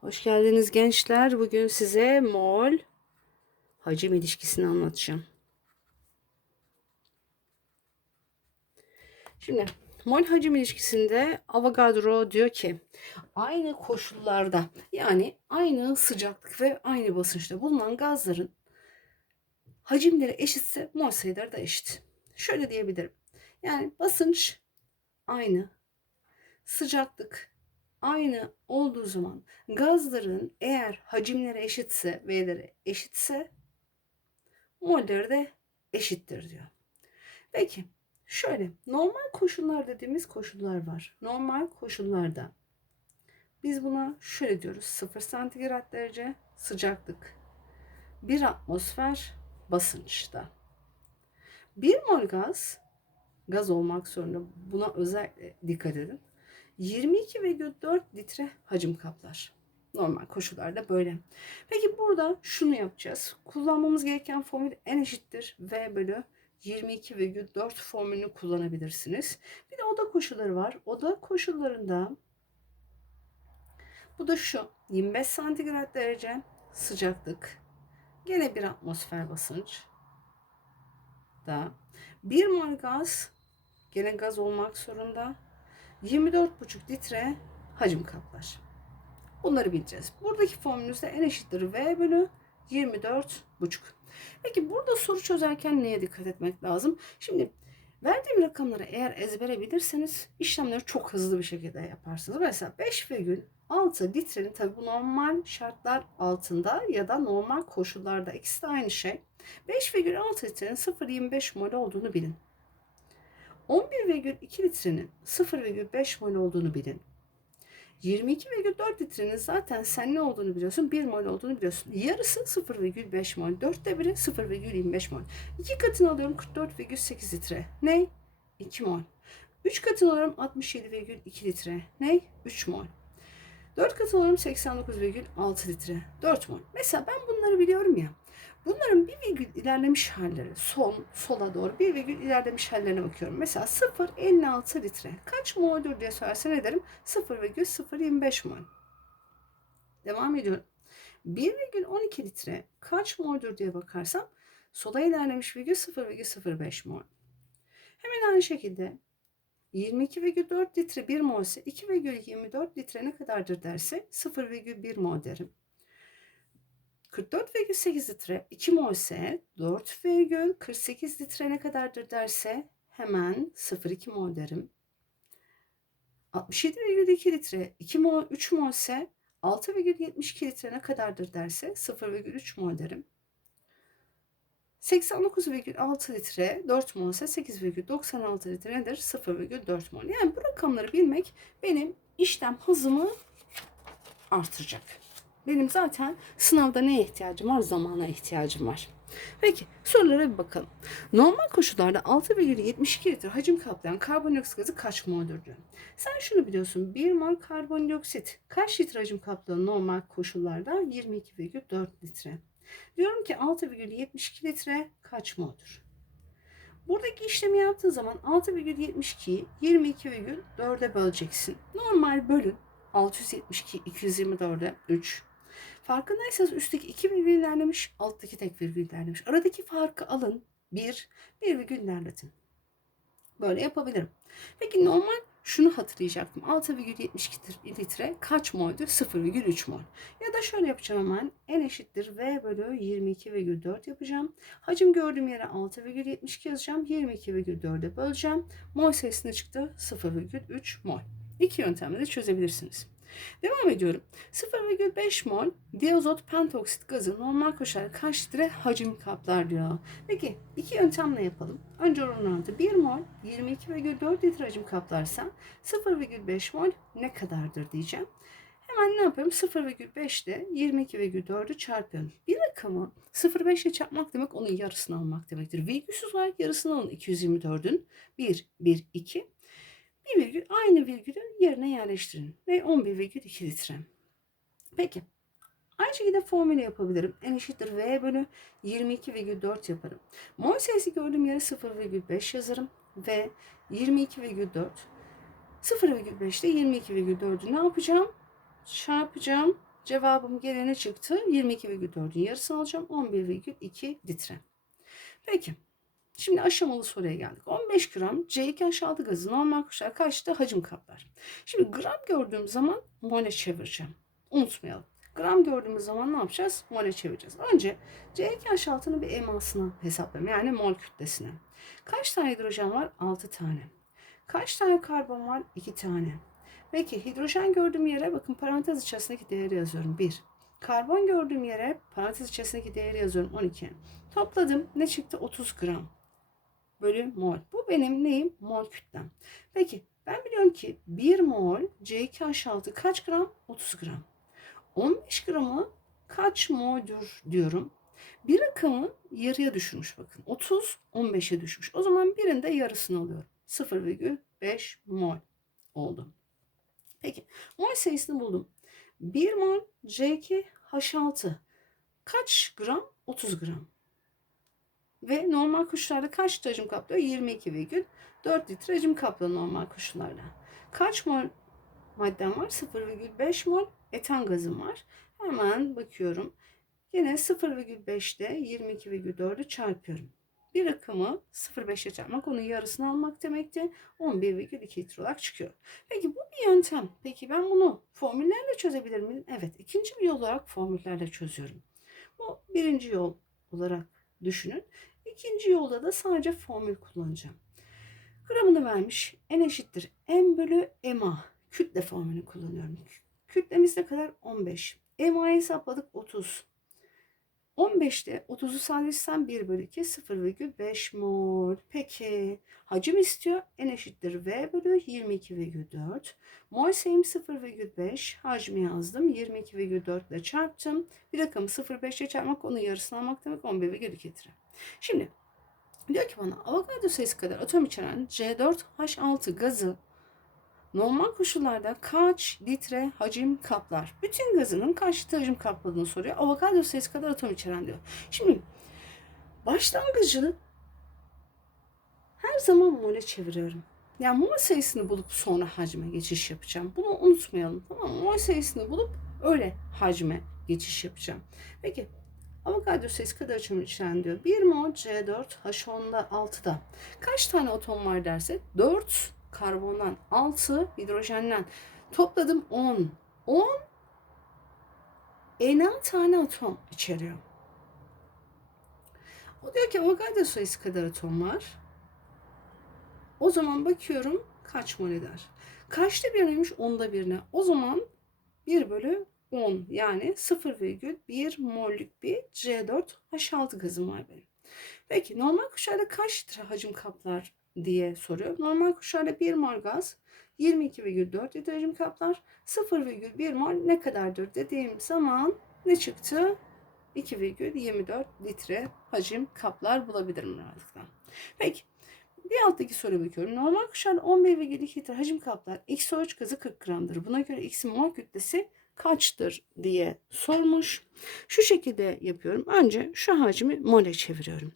Hoş geldiniz gençler. Bugün size mol hacim ilişkisini anlatacağım. Şimdi mol hacim ilişkisinde Avogadro diyor ki aynı koşullarda yani aynı sıcaklık ve aynı basınçta bulunan gazların hacimleri eşitse mol sayıları da eşit. Şöyle diyebilirim. Yani basınç aynı, sıcaklık aynı olduğu zaman gazların eğer hacimleri eşitse, V'leri eşitse molleri de eşittir diyor. Peki şöyle normal koşullar dediğimiz koşullar var. Normal koşullarda biz buna şöyle diyoruz. 0 santigrat derece sıcaklık, 1 atmosfer basınçta. 1 mol gaz, gaz olmak zorunda buna özellikle dikkat edin. 22,4 litre hacim kaplar. Normal koşullarda böyle. Peki burada şunu yapacağız. Kullanmamız gereken formül n eşittir v bölü 22,4 formülünü kullanabilirsiniz. Bir de oda koşulları var. Oda koşullarında bu da şu 25 santigrat derece sıcaklık gene bir atmosfer basınç da bir mol gaz gene gaz olmak zorunda 24,5 litre hacim kaplar. Bunları bileceğiz. Buradaki formülümüzde n eşittir v bölü 24,5. Peki burada soru çözerken neye dikkat etmek lazım? Şimdi verdiğim rakamları eğer ezbere bilirseniz işlemleri çok hızlı bir şekilde yaparsınız. Mesela 5,6 litrenin tabi bu normal şartlar altında ya da normal koşullarda ikisi de aynı şey. 5,6 litrenin 0,25 mol olduğunu bilin. 11,2 litrenin 0,5 mol olduğunu bilin. 22,4 litrenin zaten sen ne olduğunu biliyorsun. 1 mol olduğunu biliyorsun. Yarısı 0,5 mol. 4'te biri 0,25 mol. 2 katını alıyorum 44,8 litre. Ne? 2 mol. 3 katını alıyorum 67,2 litre. Ne? 3 mol. 4 katını alıyorum 89,6 litre. 4 mol. Mesela ben bunları biliyorum ya. Bunların bir virgül ilerlemiş halleri, son, sola doğru bir virgül ilerlemiş hallerine bakıyorum. Mesela 0,56 litre. Kaç mol'dur diye sorarsa ne derim? 0,025 mol. Devam ediyorum. 1,12 litre kaç mol'dur diye bakarsam sola ilerlemiş virgül 0,05 mol. Hemen aynı şekilde 22,4 litre 1 mol ise 2,24 litre ne kadardır derse 0,1 mol derim. 44,8 litre 2 mol ise 4,48 litre ne kadardır derse hemen 0,2 mol derim. 67,2 litre 2 mol 3 mol ise 6,72 litre ne kadardır derse 0,3 mol derim. 89,6 litre 4 mol ise 8,96 litre nedir? 0,4 mol. Yani bu rakamları bilmek benim işlem hızımı artıracak. Benim zaten sınavda neye ihtiyacım var? Zamana ihtiyacım var. Peki sorulara bir bakalım. Normal koşullarda 6,72 litre hacim kaplayan karbondioksit gazı kaç mol'dur diyor. Sen şunu biliyorsun. 1 mol karbondioksit kaç litre hacim kaplıyor normal koşullarda? 22,4 litre. Diyorum ki 6,72 litre kaç mol'dur? Buradaki işlemi yaptığın zaman 6,72'yi 22,4'e böleceksin. Normal bölün. 672 224'e 3. Farkındaysanız üstteki 2 virgül ilerlemiş, alttaki tek virgül ilerlemiş. Aradaki farkı alın. 1, 1 virgül ilerletin. Böyle yapabilirim. Peki normal şunu hatırlayacaktım. 6,72 litre kaç mol'dü? 0,3 mol. Ya da şöyle yapacağım hemen. N eşittir V bölü 22,4 yapacağım. Hacim gördüğüm yere 6,72 yazacağım. 22,4'e böleceğim. Mol sayısına çıktı 0,3 mol. İki yöntemle de çözebilirsiniz. Devam ediyorum. 0,5 mol diazot pentoksit gazı normal koşullarda kaç litre hacim kaplar diyor. Peki iki yöntemle yapalım. Önce oranı 1 mol 22,4 litre hacim kaplarsa 0,5 mol ne kadardır diyeceğim. Hemen ne yapıyorum? 0,5 ile 22,4'ü çarpıyorum. Bir rakamı 0,5 ile çarpmak demek onun yarısını almak demektir. Virgülsüz olarak yarısını alın 224'ün. 1, 1, 2 bir virgül aynı virgülü yerine yerleştirin. Ve 11,2 litre. Peki. Aynı şekilde formülü yapabilirim. N eşittir V bölü 22,4 yaparım. Mol sayısı gördüğüm yere 0,5 yazarım. Ve 22,4 0,5 ile 22,4'ü ne yapacağım? Çarpacağım. Cevabım gelene çıktı. 22,4'ün yarısını alacağım. 11,2 litre. Peki. Şimdi aşamalı soruya geldik. 15 gram C2H6 gazı normal koşullar kaçta hacim kaplar? Şimdi gram gördüğüm zaman mole çevireceğim. Unutmayalım. Gram gördüğümüz zaman ne yapacağız? Mole çevireceğiz. Önce C2H6'nın bir emasını hesaplayalım. Yani mol kütlesini. Kaç tane hidrojen var? 6 tane. Kaç tane karbon var? 2 tane. Peki hidrojen gördüğüm yere bakın parantez içerisindeki değeri yazıyorum. 1. Karbon gördüğüm yere parantez içerisindeki değeri yazıyorum. 12. Topladım. Ne çıktı? 30 gram bölü mol. Bu benim neyim? Mol kütlem. Peki ben biliyorum ki 1 mol C2H6 kaç gram? 30 gram. 15 gramı kaç mol'dür diyorum. Bir rakamı yarıya düşürmüş bakın. 30 15'e düşmüş. O zaman birinde yarısını alıyorum. 0,5 mol oldu. Peki mol sayısını buldum. 1 mol C2H6 kaç gram? 30 gram. Ve normal koşullarda kaç litre hacim kaplıyor? 22,4 litre hacim kaplıyor normal koşullarda. Kaç mol maddem var? 0,5 mol etan gazım var. Hemen bakıyorum. Yine 0,5'te 22,4'ü çarpıyorum. Bir rakamı 0,5'e çarpmak onun yarısını almak demekti. 11,2 litre olarak çıkıyor. Peki bu bir yöntem. Peki ben bunu formüllerle çözebilir miyim? Evet. ikinci bir yol olarak formüllerle çözüyorum. Bu birinci yol olarak düşünün. İkinci yolda da sadece formül kullanacağım. Gramını vermiş. N eşittir. M bölü MA. Kütle formülünü kullanıyorum. Kütlemiz ne kadar? 15. MA'yı hesapladık 30. 15'te 30'u sadeleştirsem 1 bölü 2 0,5 mol. Peki hacim istiyor. N eşittir V bölü 22,4. Mol sayım 0,5. Hacmi yazdım. 22,4 ile çarptım. Bir rakamı 0,5 ile çarpmak onun yarısını almak demek 11,2 litre. Şimdi diyor ki bana Avogadro sayısı kadar atom içeren C4H6 gazı normal koşullarda kaç litre hacim kaplar? Bütün gazının kaç litre hacim kapladığını soruyor. Avogadro sayısı kadar atom içeren diyor. Şimdi başlangıcı her zaman mole çeviriyorum. Yani mol sayısını bulup sonra hacme geçiş yapacağım. Bunu unutmayalım. Tamam mı? Mol sayısını bulup öyle hacme geçiş yapacağım. Peki Avogadro sayısı kadar atom içeren diyor. 1 mol C4 H10'da 6'da. Kaç tane atom var derse 4 karbondan 6 hidrojenden topladım 10. 10 Na tane atom içeriyor. O diyor ki Avogadro sayısı kadar atom var. O zaman bakıyorum kaç mol eder. Kaçta biriymiş? Onda birine. O zaman 1 bölü 10 yani 0,1 mollük bir C4H6 gazım var benim. Peki normal kuşlarda kaç litre hacim kaplar diye soruyor. Normal kuşlarda 1 mol gaz 22,4 litre hacim kaplar. 0,1 mol ne kadardır dediğim zaman ne çıktı? 2,24 litre hacim kaplar bulabilirim rahatlıkla. Peki bir alttaki soruya bakıyorum. Normal kuşlarda 11,2 litre hacim kaplar. XO3 gazı 40 gramdır. Buna göre X'in mol kütlesi kaçtır diye sormuş. Şu şekilde yapıyorum. Önce şu hacmi mole çeviriyorum.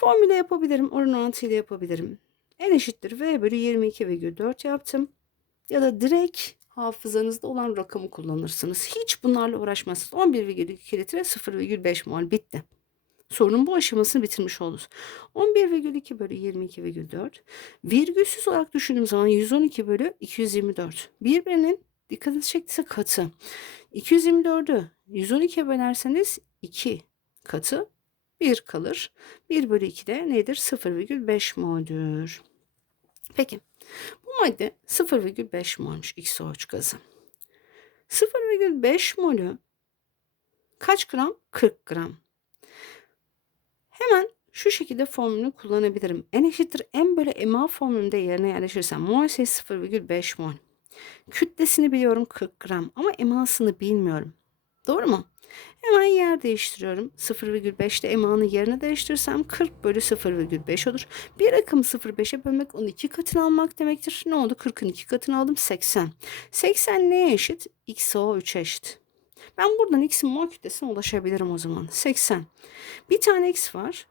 Formüle yapabilirim. Oran orantıyla yapabilirim. N eşittir V bölü 22,4 yaptım. Ya da direkt hafızanızda olan rakamı kullanırsınız. Hiç bunlarla uğraşmazsınız. 11,2 litre 0,5 mol bitti. Sorunun bu aşamasını bitirmiş oluruz. 11,2 bölü 22,4 virgülsüz olarak düşündüğüm zaman 112 bölü 224. Birbirinin dikkatinizi çektiyse katı. 224'ü 112'ye bölerseniz 2 katı 1 kalır. 1 bölü 2 de nedir? 0,5 mol'dür. Peki bu madde 0,5 molmuş XO3 gazı. 0,5 molü kaç gram? 40 gram. Hemen şu şekilde formülünü kullanabilirim. N eşittir M bölü MA formülünde yerine yerleşirsem mol sayısı 0,5 mol. Kütlesini biliyorum 40 gram ama emasını bilmiyorum. Doğru mu? Hemen yer değiştiriyorum. 0,5'te emanı yerine değiştirirsem 40 bölü 0,5 olur. Bir rakamı 0,5'e bölmek onun iki katını almak demektir. Ne oldu? 40'ın iki katını aldım 80. 80 neye eşit? XO3 eşit. Ben buradan x'in mol kütlesine ulaşabilirim o zaman. 80. Bir tane x var.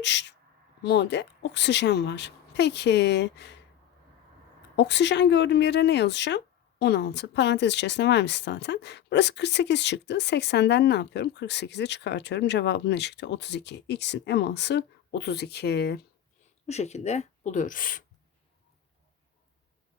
3 molde oksijen var. Peki oksijen gördüğüm yere ne yazacağım? 16 parantez içerisinde vermiş zaten. Burası 48 çıktı. 80'den ne yapıyorum? 48'i çıkartıyorum. Cevabım ne çıktı? 32. X'in eması 32. Bu şekilde buluyoruz.